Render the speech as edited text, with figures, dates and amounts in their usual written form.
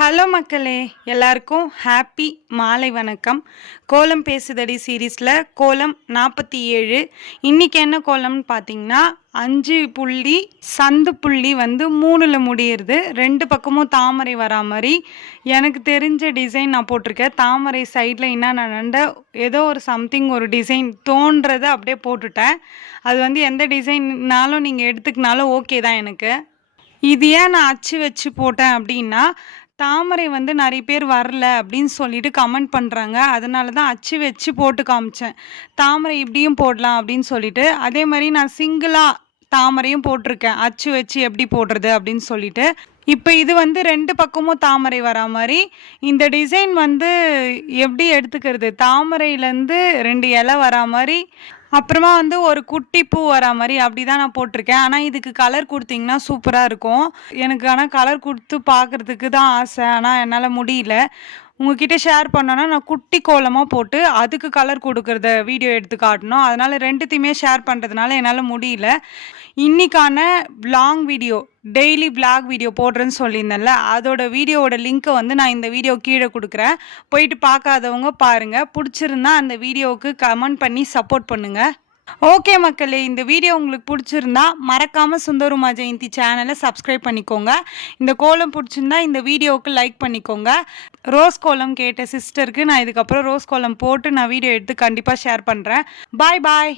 Hello மக்களே, எல்லாருக்கும் happy மாலை வணக்கம். கோலம் பேசுதடி சீரீஸில் கோலம் 47. இன்றைக்கி என்ன கோலம்னு பார்த்தீங்கன்னா 5 புள்ளி சந்து புள்ளி வந்து 3ல் முடியிறது. 2 பக்கமும் தாமரை வரா மாதிரி எனக்கு தெரிஞ்ச டிசைன் நான் போட்டிருக்கேன். தாமரை சைடில் என்னென்ன ஏதோ ஒரு சம்திங் ஒரு டிசைன் தோன்றதை அப்படியே போட்டுட்டேன். அது வந்து எந்த டிசைன்னாலும் நீங்கள் எடுத்துக்கினாலும் ஓகே தான் எனக்கு. இது ஏன் நான் அச்சு வச்சு போட்டேன் அப்படின்னா, தாமரை வந்து நிறைய பேர் வரல அப்படின்னு சொல்லிட்டு கமெண்ட் பண்ணுறாங்க. அதனால தான் அச்சு வச்சு போட்டு காமிச்சேன். தாமரை இப்படியும் போடலாம் அப்படின்னு சொல்லிட்டு. அதே மாதிரி நான் சிங்கிளாக தாமரையும் போட்டிருக்கேன். அச்சு வச்சு எப்படி போடுறது அப்படின்னு சொல்லிட்டு. இப்போ இது வந்து 2 பக்கமும் தாமரை வரா மாதிரி இந்த டிசைன் வந்து எப்படி எடுத்துக்கிறது, தாமரையிலேருந்து 2 இலை வரா மாதிரி, அப்புறமா வந்து ஒரு குட்டி பூ வரா மாதிரி அப்படி தான் நான் போட்டிருக்கேன். ஆனால் இதுக்கு கலர் கொடுத்தீங்கன்னா சூப்பராக இருக்கும். எனக்கு ஆனால் கலர் கொடுத்து பார்க்குறதுக்கு தான் ஆசை. ஆனால் என்னால் முடியல. உங்ககிட்ட ஷேர் பண்ணோன்னா நான் குட்டி கோலமாக போட்டு அதுக்கு கலர் கொடுக்குறத வீடியோ எடுத்து காட்டணும். அதனால் 2த்தையுமே ஷேர் பண்ணுறதுனால என்னால் முடியல. இன்றைக்கான vlog video, daily vlog video போடுறேன்னு சொல்லியிருந்தேன்ல, அதோட வீடியோவோட லிங்க்கை வந்து நான் இந்த வீடியோ கீழே கொடுக்குறேன். போயிட்டு பார்க்காதவங்க பாருங்கள். பிடிச்சிருந்தா அந்த வீடியோவுக்கு கமெண்ட் பண்ணி சப்போர்ட் பண்ணுங்கள். ஓகே மக்களே, இந்த வீடியோ உங்களுக்கு பிடிச்சிருந்தா மறக்காமல் சுந்தருமா ஜெயந்தி சேனலை சப்ஸ்கிரைப் பண்ணிக்கோங்க. இந்த கோலம் பிடிச்சிருந்தா இந்த வீடியோவுக்கு லைக் பண்ணிக்கோங்க. ரோஸ் கோலம் கேட்ட சிஸ்டருக்கு நான் இதுக்கப்புறம் ரோஸ் கோலம் போட்டு நான் வீடியோ எடுத்து கண்டிப்பாக ஷேர் பண்ணுறேன். பாய் பாய்.